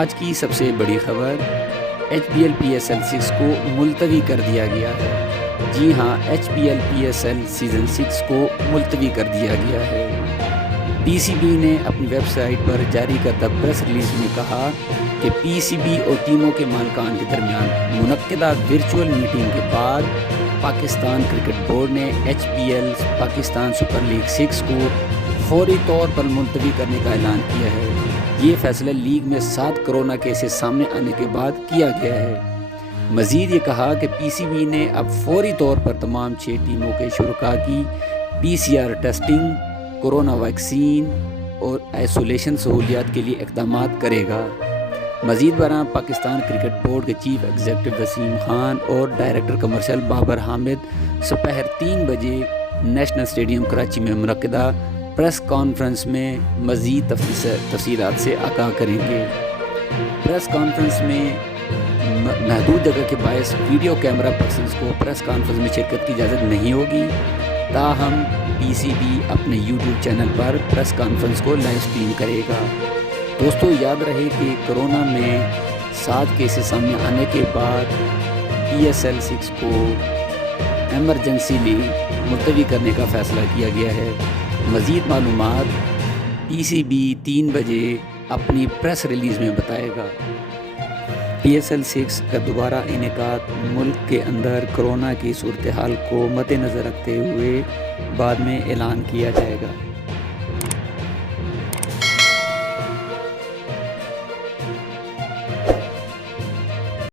آج کی سب سے بڑی خبر، HPL PSL 6 کو ملتوی کر دیا گیا ہے۔ جی ہاں، HPL PSL سیزن 6 کو ملتوی کر دیا گیا ہے۔ PCB نے اپنی ویب سائٹ پر جاری کردہ پریس ریلیز میں کہا کہ PCB اور ٹیموں کے مالکان کے درمیان منعقدہ ورچوئل میٹنگ کے بعد پاکستان کرکٹ بورڈ نے HPL پاکستان سپر لیگ 6 کو فوری طور پر ملتوی کرنے کا اعلان کیا ہے۔ یہ فیصلہ لیگ میں 7 کرونا کیسز سامنے آنے کے بعد کیا گیا ہے۔ مزید یہ کہا کہ PCB نے اب فوری طور پر تمام 6 ٹیموں کے شرکاء کی PCR ٹیسٹنگ، کورونا ویکسین اور آئسولیشن سہولیات کے لیے اقدامات کرے گا۔ مزید برآں پاکستان کرکٹ بورڈ کے چیف ایگزیکٹو وسیم خان اور ڈائریکٹر کمرشل بابر حامد سپہر 3 بجے نیشنل اسٹیڈیم کراچی میں منعقدہ پریس کانفرنس میں مزید تفصیلات سے آگاہ کریں گے۔ پریس کانفرنس میں محدود جگہ کے باعث ویڈیو کیمرہ پرسنز کو پریس کانفرنس میں شرکت کی اجازت نہیں ہوگی، تاہم PCB اپنے YouTube چینل پر پریس کانفرنس کو لائیو اسٹریم کرے گا۔ دوستو یاد رہے کہ کرونا میں 7 کیسز سامنے آنے کے بعد PSL 6 کو ایمرجنسیلی ملتوی کرنے کا فیصلہ کیا گیا ہے۔ مزید معلومات PCB 3 بجے اپنی پریس ریلیز میں بتائے گا۔ PSL 6 کا دوبارہ انعقاد ملک کے اندر کرونا کی صورتحال کو مد نظر رکھتے ہوئے بعد میں اعلان کیا جائے گا۔